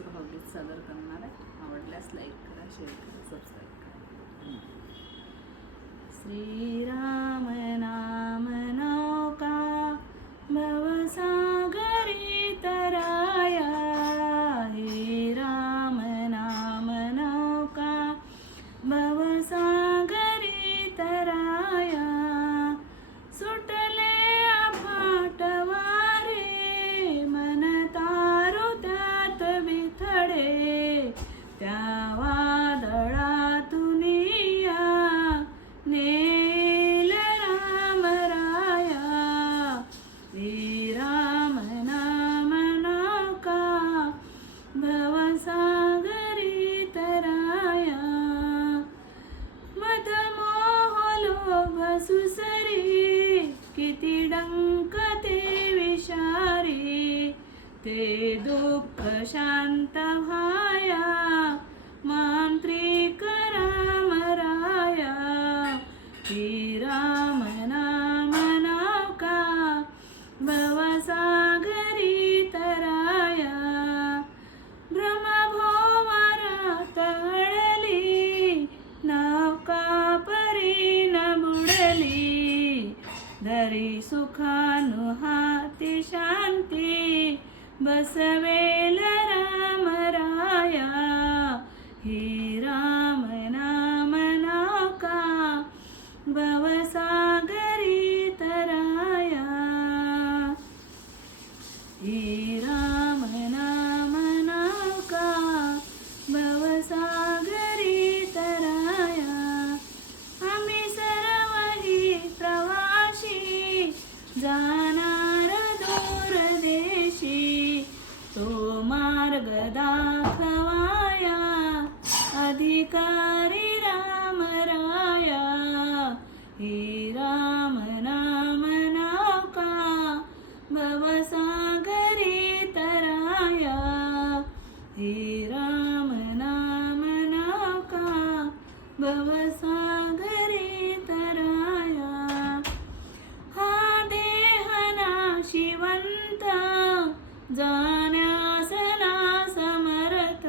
नावाचं भावगीत सादर करणार आहे. आवडल्यास लाईक करा, शेअर करा, सबस्क्राईब करा. श्रीराम नाम नौका भवसागरी तराया, हे राम नाम नौका भवसागरी तराया. सुटले अफाट वारे, मन तारू त्यात विथडे, त्या वादळातून या नेल राम राया. हे राम नाम नौका भवसागरी तराया. मदमोह लोभ सुसरी, किती डंक ते विषारी, ते दुःख शांत व्हाया मांत्रिक राम राया. हे राम नाम नौका भवसागरी तराया. भ्रमभोवरात अडली, नौका परी न बुडली, धरी सुखानु हाती शांती, बसवेल राम राया. हे राम नाम नौका भवसागरी तराया. हे राम नाम नौका भवसागरी तराया. आम्ही सर्वही प्रवासी, जाणार दूर देशी, तो मार्ग दाखवाया अधिकारी राम राया. हे राम नाम नौका भवसागरी तराया. हे राम नाम नौका भवसागरी तराया. हा देह नाशिवंत, जाण्यास ना समर्थ,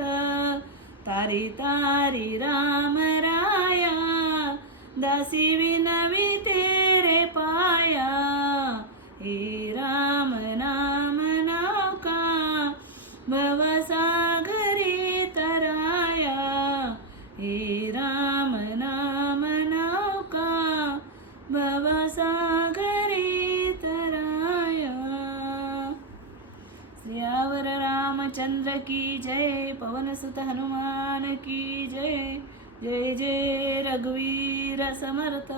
तारी तारी राम राया, दासी विनवी तेरे पाया. हे राम नाम नौका भवसागरी तराया. हे राम नाम नौका भवसागरी तराया. श्रीयावर रामचंद्र की जय, पवनसुत हनुमान की जय. जय जय रघुवीर समर्थ.